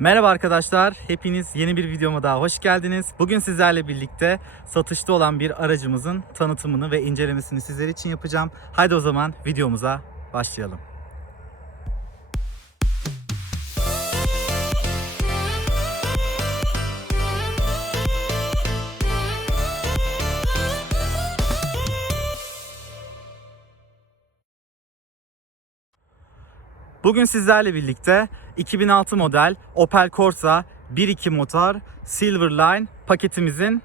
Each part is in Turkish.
Merhaba arkadaşlar, hepiniz yeni bir videoma daha hoş geldiniz. Bugün sizlerle birlikte satışta olan bir aracımızın tanıtımını ve incelemesini sizler için yapacağım. Haydi o zaman videomuza başlayalım. Bugün sizlerle birlikte 2006 model Opel Corsa 1.2 motor Silverline paketimizin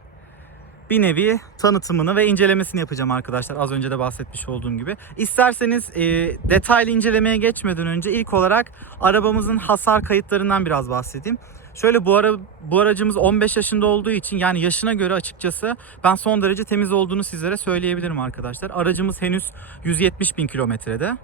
bir nevi tanıtımını ve incelemesini yapacağım arkadaşlar. Az önce de bahsetmiş olduğum gibi. İsterseniz e, detaylı incelemeye geçmeden önce ilk olarak arabamızın hasar kayıtlarından biraz bahsedeyim. Şöyle bu ara bu aracımız 15 yaşında olduğu için yani yaşına göre açıkçası ben son derece temiz olduğunu sizlere söyleyebilirim arkadaşlar. Aracımız henüz 170 bin kilometrede.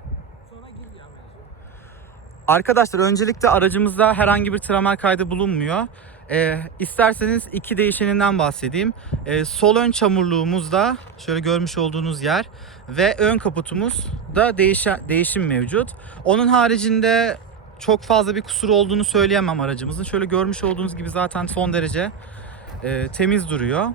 Arkadaşlar öncelikle aracımızda herhangi bir tramer kaydı bulunmuyor. Ee, isterseniz iki değişeninden bahsedeyim. Ee, sol ön çamurluğumuzda şöyle görmüş olduğunuz yer ve ön kaputumuz da değişe, değişim mevcut. Onun haricinde çok fazla bir kusur olduğunu söyleyemem aracımızın. Şöyle görmüş olduğunuz gibi zaten son derece e, temiz duruyor.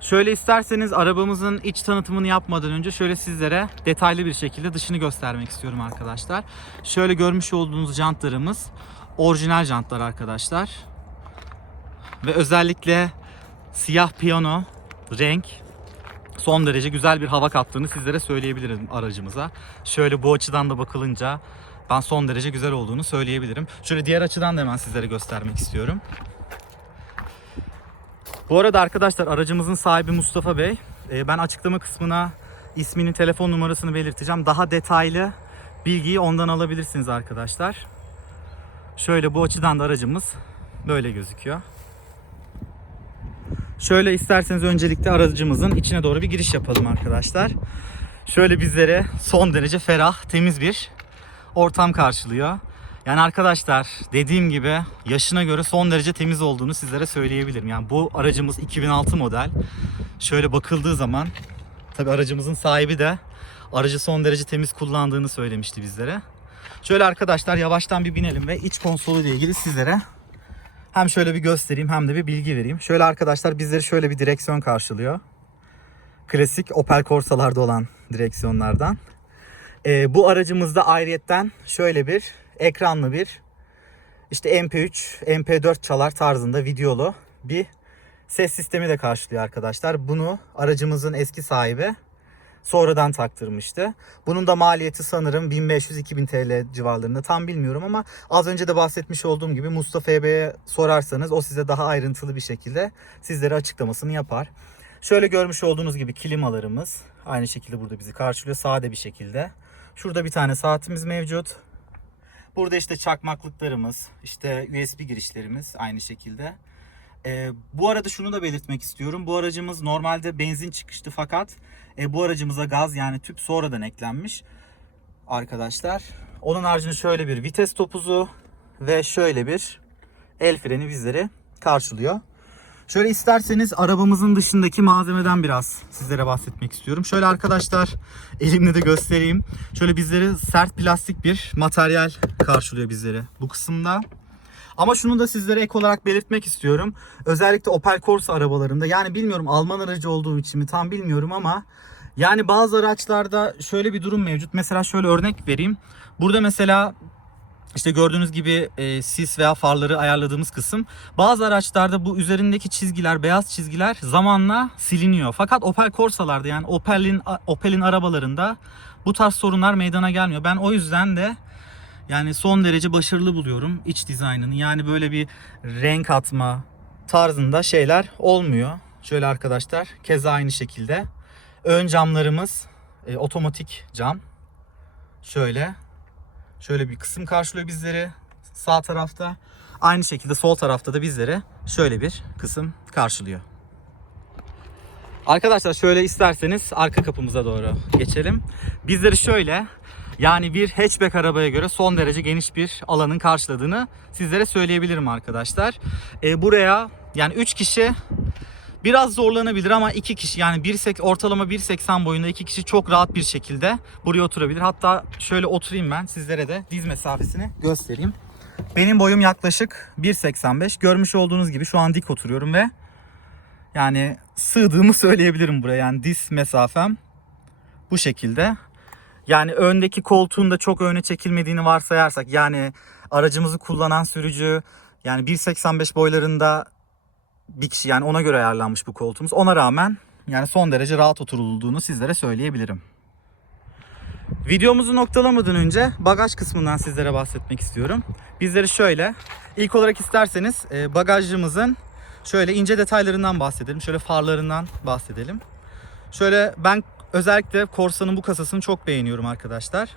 Şöyle isterseniz arabamızın iç tanıtımını yapmadan önce şöyle sizlere detaylı bir şekilde dışını göstermek istiyorum arkadaşlar. Şöyle görmüş olduğunuz jantlarımız orijinal jantlar arkadaşlar. Ve özellikle siyah piyano renk son derece güzel bir hava kattığını sizlere söyleyebilirim aracımıza. Şöyle bu açıdan da bakılınca ben son derece güzel olduğunu söyleyebilirim. Şöyle diğer açıdan da hemen sizlere göstermek istiyorum. Bu arada arkadaşlar aracımızın sahibi Mustafa Bey. Ee, Ben açıklama kısmına ismini, telefon numarasını belirteceğim. Daha detaylı bilgiyi ondan alabilirsiniz arkadaşlar. Şöyle bu açıdan da aracımız böyle gözüküyor. Şöyle isterseniz öncelikle aracımızın içine doğru bir giriş yapalım arkadaşlar. Şöyle bizlere son derece ferah, temiz bir ortam karşılıyor. Yani arkadaşlar dediğim gibi yaşına göre son derece temiz olduğunu sizlere söyleyebilirim. Yani bu aracımız 2006 model. Şöyle bakıldığı zaman tabi aracımızın sahibi de aracı son derece temiz kullandığını söylemişti bizlere. Şöyle arkadaşlar yavaştan bir binelim ve iç konsolu ile ilgili sizlere hem şöyle bir göstereyim hem de bir bilgi vereyim. Şöyle arkadaşlar bizleri şöyle bir direksiyon karşılıyor. Klasik Opel Corsa'larda olan direksiyonlardan. Ee, bu aracımızda ayrıyetten şöyle bir ekranlı bir işte MP3, MP4 çalar tarzında videolu bir ses sistemi de karşılıyor arkadaşlar. Bunu aracımızın eski sahibi sonradan taktırmıştı. Bunun da maliyeti sanırım 1500-2000 TL civarlarında tam bilmiyorum ama az önce de bahsetmiş olduğum gibi Mustafa Bey'e sorarsanız o size daha ayrıntılı bir şekilde sizlere açıklamasını yapar. Şöyle görmüş olduğunuz gibi klimalarımız aynı şekilde burada bizi karşılıyor sade bir şekilde. Şurada bir tane saatimiz mevcut. Burada işte çakmaklıklarımız, işte USB girişlerimiz aynı şekilde. Ee, bu arada şunu da belirtmek istiyorum. Bu aracımız normalde benzin çıkıştı fakat e, bu aracımıza gaz yani tüp sonradan eklenmiş arkadaşlar. Onun haricinde şöyle bir vites topuzu ve şöyle bir el freni bizleri karşılıyor. Şöyle isterseniz arabamızın dışındaki malzemeden biraz sizlere bahsetmek istiyorum. Şöyle arkadaşlar elimle de göstereyim. Şöyle bizleri sert plastik bir materyal karşılıyor bizleri bu kısımda. Ama şunu da sizlere ek olarak belirtmek istiyorum. Özellikle Opel Corsa arabalarında yani bilmiyorum Alman aracı olduğu için mi tam bilmiyorum ama yani bazı araçlarda şöyle bir durum mevcut. Mesela şöyle örnek vereyim. Burada mesela işte gördüğünüz gibi e, sis veya farları ayarladığımız kısım. Bazı araçlarda bu üzerindeki çizgiler, beyaz çizgiler zamanla siliniyor. Fakat Opel Corsa'larda yani Opel'in Opel'in arabalarında bu tarz sorunlar meydana gelmiyor. Ben o yüzden de yani son derece başarılı buluyorum iç dizaynını. Yani böyle bir renk atma tarzında şeyler olmuyor. Şöyle arkadaşlar keza aynı şekilde. Ön camlarımız e, otomatik cam. Şöyle Şöyle bir kısım karşılıyor bizleri sağ tarafta. Aynı şekilde sol tarafta da bizleri şöyle bir kısım karşılıyor. Arkadaşlar şöyle isterseniz arka kapımıza doğru geçelim. Bizleri şöyle yani bir hatchback arabaya göre son derece geniş bir alanın karşıladığını sizlere söyleyebilirim arkadaşlar. Ee, buraya yani 3 kişi Biraz zorlanabilir ama iki kişi yani 1, ortalama 1.80 boyunda iki kişi çok rahat bir şekilde buraya oturabilir. Hatta şöyle oturayım ben sizlere de diz mesafesini göstereyim. Benim boyum yaklaşık 1.85. Görmüş olduğunuz gibi şu an dik oturuyorum ve yani sığdığımı söyleyebilirim buraya. Yani diz mesafem bu şekilde. Yani öndeki koltuğun da çok öne çekilmediğini varsayarsak yani aracımızı kullanan sürücü yani 1.85 boylarında kişi yani ona göre ayarlanmış bu koltuğumuz. Ona rağmen yani son derece rahat oturulduğunu sizlere söyleyebilirim. Videomuzu noktalamadan önce bagaj kısmından sizlere bahsetmek istiyorum. Bizleri şöyle, ilk olarak isterseniz e, bagajımızın şöyle ince detaylarından bahsedelim. Şöyle farlarından bahsedelim. Şöyle ben özellikle Corsa'nın bu kasasını çok beğeniyorum arkadaşlar.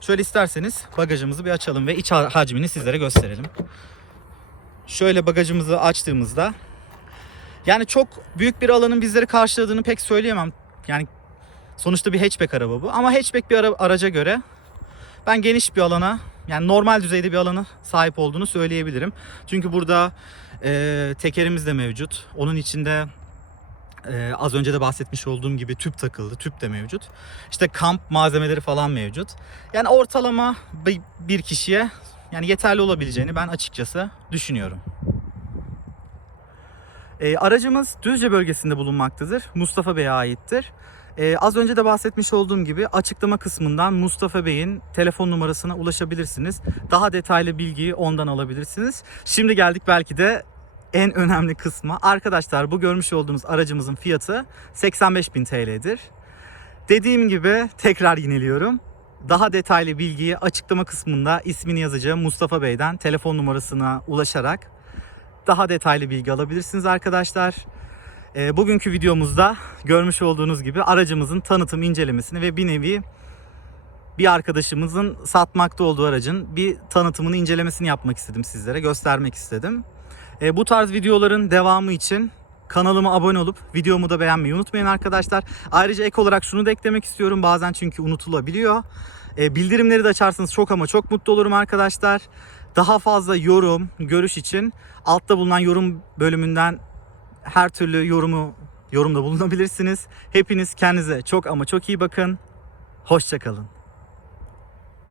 Şöyle isterseniz bagajımızı bir açalım ve iç ha- hacmini sizlere gösterelim. Şöyle bagajımızı açtığımızda yani çok büyük bir alanın bizleri karşıladığını pek söyleyemem. Yani sonuçta bir hatchback araba bu ama hatchback bir ara- araca göre ben geniş bir alana yani normal düzeyde bir alana sahip olduğunu söyleyebilirim. Çünkü burada e, tekerimiz de mevcut. Onun içinde e, az önce de bahsetmiş olduğum gibi tüp takıldı. Tüp de mevcut. İşte kamp malzemeleri falan mevcut. Yani ortalama bir kişiye yani yeterli olabileceğini ben açıkçası düşünüyorum. E, aracımız Düzce bölgesinde bulunmaktadır. Mustafa Bey'e aittir. E, az önce de bahsetmiş olduğum gibi açıklama kısmından Mustafa Bey'in telefon numarasına ulaşabilirsiniz. Daha detaylı bilgiyi ondan alabilirsiniz. Şimdi geldik belki de en önemli kısma. Arkadaşlar bu görmüş olduğunuz aracımızın fiyatı 85.000 TL'dir. Dediğim gibi tekrar yineliyorum. Daha detaylı bilgiyi açıklama kısmında ismini yazacağım Mustafa Bey'den telefon numarasına ulaşarak daha detaylı bilgi alabilirsiniz arkadaşlar. E, bugünkü videomuzda görmüş olduğunuz gibi aracımızın tanıtım incelemesini ve bir nevi bir arkadaşımızın satmakta olduğu aracın bir tanıtımını incelemesini yapmak istedim sizlere göstermek istedim. E, bu tarz videoların devamı için kanalıma abone olup videomu da beğenmeyi unutmayın arkadaşlar. Ayrıca ek olarak şunu da eklemek istiyorum bazen çünkü unutulabiliyor. E, bildirimleri de açarsanız çok ama çok mutlu olurum arkadaşlar. Daha fazla yorum, görüş için altta bulunan yorum bölümünden her türlü yorumu yorumda bulunabilirsiniz. Hepiniz kendinize çok ama çok iyi bakın. Hoşçakalın.